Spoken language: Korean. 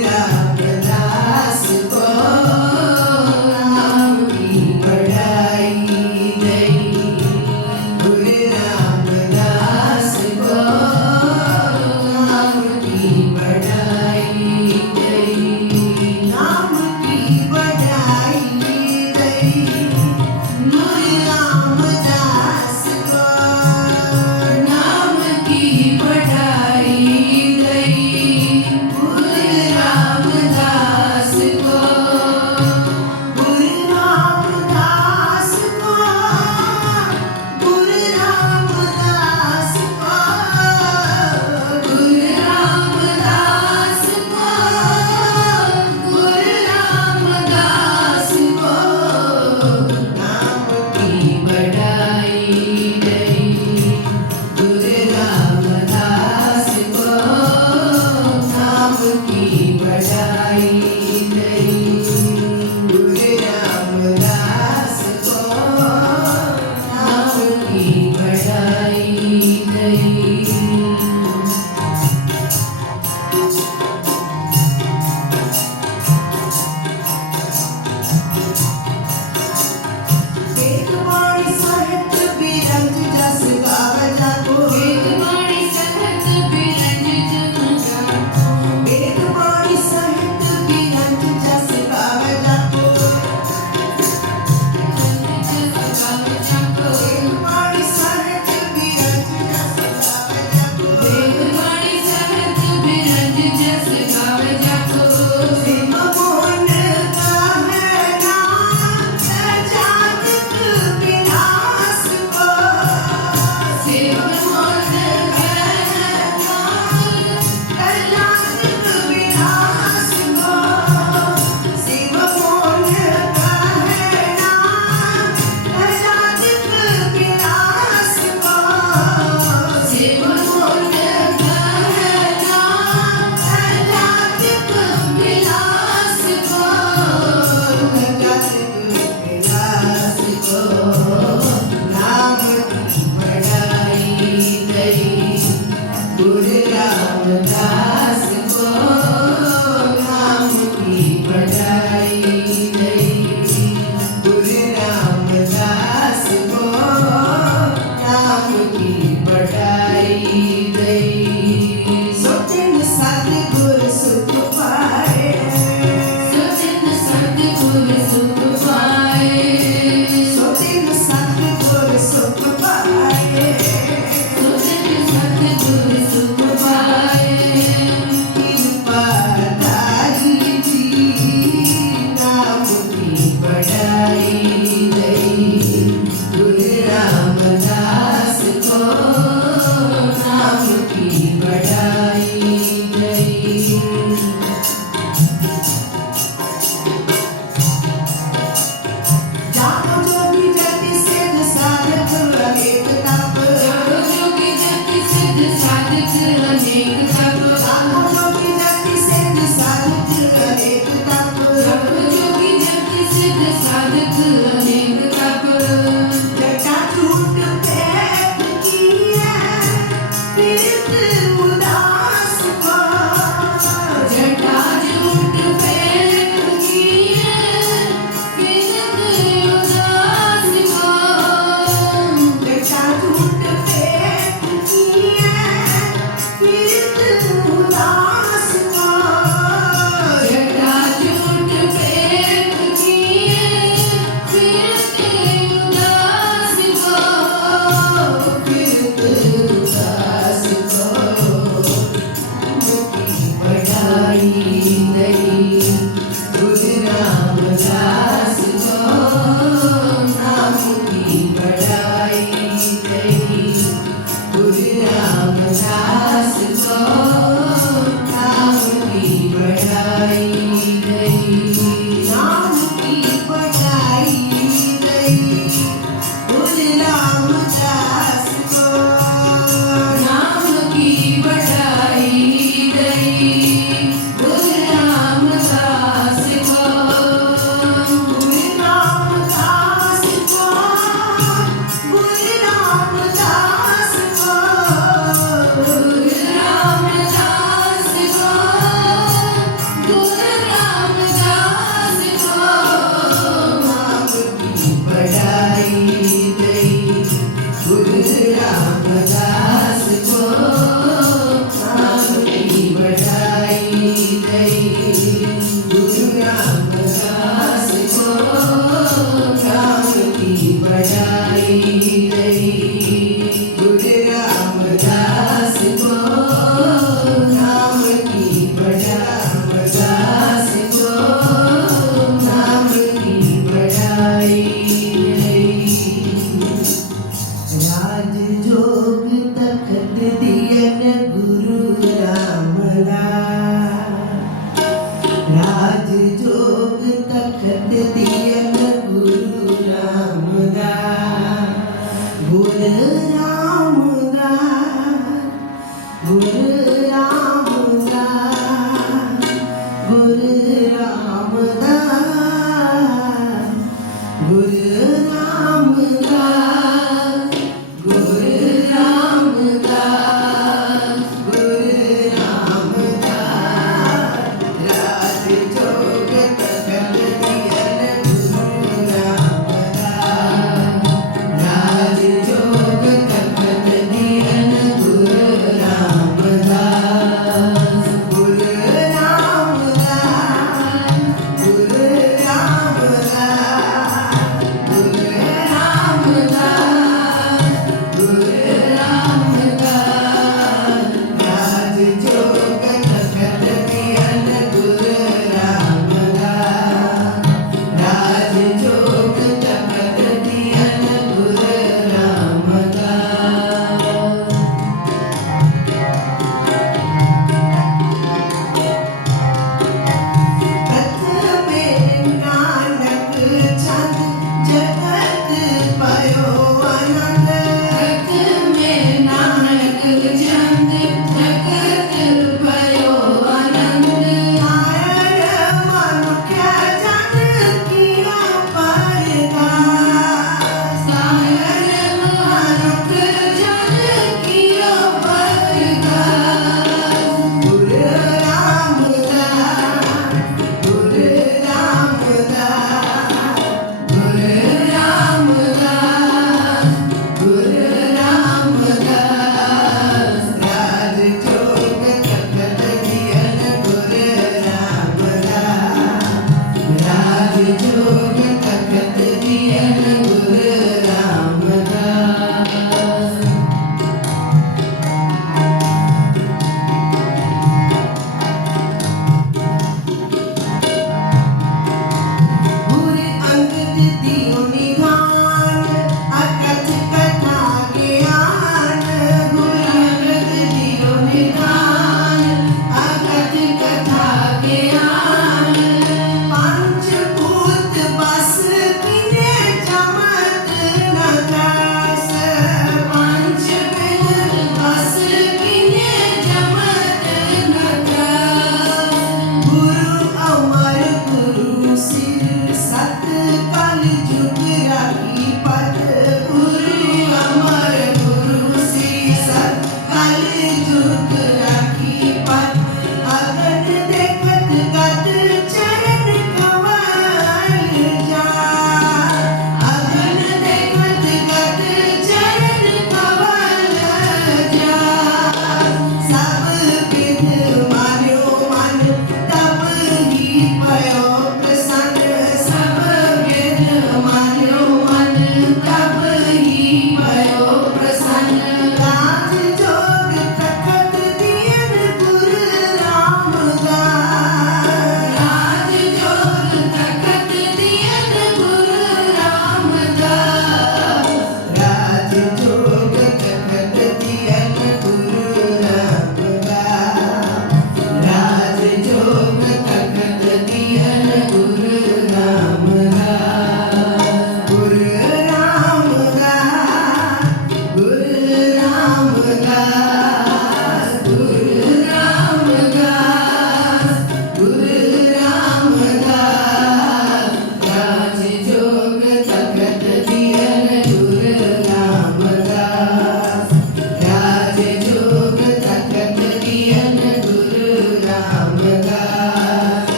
내가